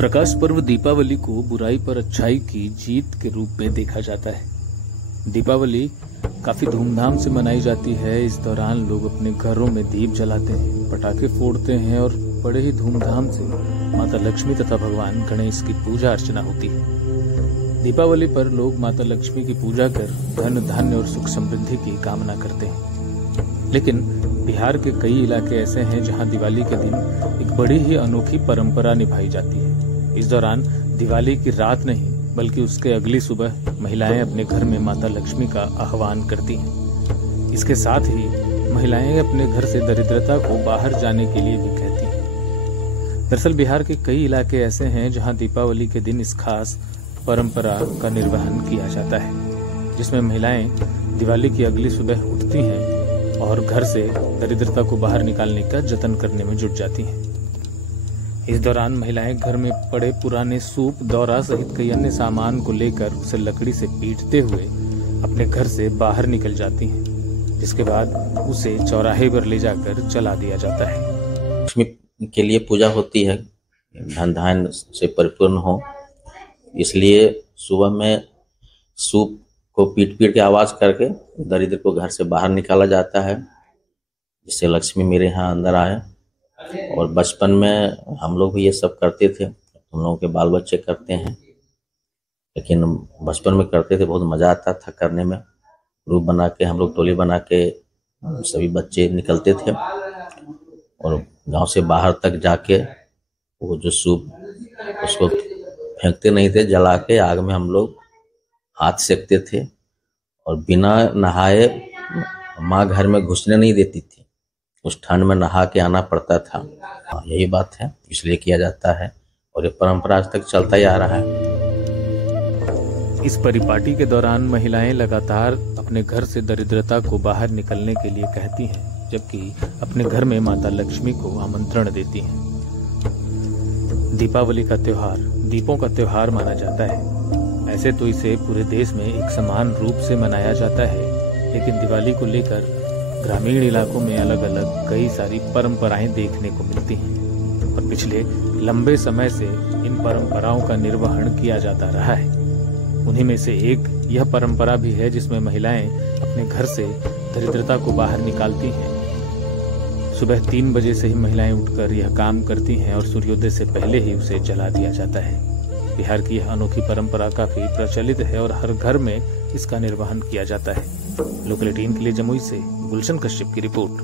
प्रकाश पर्व दीपावली को बुराई पर अच्छाई की जीत के रूप में देखा जाता है। दीपावली काफी धूमधाम से मनाई जाती है। इस दौरान लोग अपने घरों में दीप जलाते हैं, पटाखे फोड़ते हैं और बड़े ही धूमधाम से माता लक्ष्मी तथा भगवान गणेश की पूजा अर्चना होती है। दीपावली पर लोग माता लक्ष्मी की पूजा कर धन धान्य और सुख समृद्धि की कामना करते हैं। लेकिन बिहार के कई इलाके ऐसे हैं जहां दिवाली के दिन एक बड़ी ही अनोखी परंपरा निभाई जाती है। इस दौरान दिवाली की रात नहीं बल्कि उसके अगली सुबह महिलाएं अपने घर में माता लक्ष्मी का आह्वान करती हैं। इसके साथ ही महिलाएं अपने घर से दरिद्रता को बाहर जाने के लिए भी कहती हैं। दरअसल बिहार के कई इलाके ऐसे हैं जहां दीपावली के दिन इस खास परंपरा का निर्वहन किया जाता है, जिसमें महिलाएं दिवाली की अगली सुबह उठती हैं और घर से दरिद्रता को बाहर निकालने का जतन करने में जुट जाती हैं। इस दौरान महिलाएं घर में पड़े पुराने सूप, दौरा सहित कई अन्य सामान को लेकर उसे लकड़ी से पीटते हुए अपने घर से बाहर निकल जाती हैं, जिसके बाद उसे चौराहे पर ले जाकर जला दिया जाता है। लक्ष्मी के लिए पूजा होती है, धन धान्य से परिपूर्ण हो, इसलिए सुबह में सूप को पीट पीट के आवाज करके दरिद्र को घर से बाहर निकाला जाता है, जिससे लक्ष्मी मेरे यहाँ अंदर आए। और बचपन में हम लोग भी ये सब करते थे, हम लोगों के बाल बच्चे करते हैं, लेकिन बचपन में करते थे, बहुत मज़ा आता था करने में। ग्रुप बना के हम लोग टोली बना के सभी बच्चे निकलते थे और गांव से बाहर तक जाके वो जो सूप उसको फेंकते नहीं थे, जला के आग में हम लोग हाथ सेकते थे और बिना नहाए माँ घर में घुसने नहीं देती थी। उस ठंड में नहा के आना पड़ता था। यही बात है, इसलिए किया जाता है और ये परंपरा आज तक चलता ही आ रहा है। इस परिपाटी के दौरान महिलाएं लगातार अपने घर से दरिद्रता को बाहर निकलने के लिए कहती हैं, जबकि अपने घर में माता लक्ष्मी को आमंत्रण देती हैं। दीपावली का त्योहार दीपों का त्योहार माना जाता है। ऐसे तो इसे पूरे देश में एक समान रूप से मनाया जाता है, लेकिन दिवाली को लेकर ग्रामीण इलाकों में अलग अलग कई सारी परंपराएं देखने को मिलती हैं और पिछले लंबे समय से इन परंपराओं का निर्वहन किया जाता रहा है। उन्हीं में से एक यह परंपरा भी है जिसमें महिलाएं अपने घर से दरिद्रता को बाहर निकालती हैं। सुबह 3 बजे से ही महिलाएं उठकर यह काम करती हैं और सूर्योदय से पहले ही उसे जला दिया जाता है। बिहार की यह अनोखी परंपरा काफी प्रचलित है और हर घर में इसका निर्वहन किया जाता है। लोकल 18 के लिए जमुई से गुलशन कश्यप की रिपोर्ट।